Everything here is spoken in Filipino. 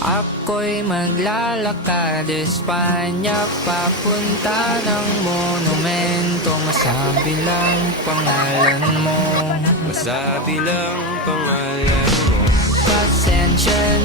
Ako'y maglalakad Espanya papunta ng monumento. Masabi lang pangalan mo, Masabi lang pangalan mo. pasensya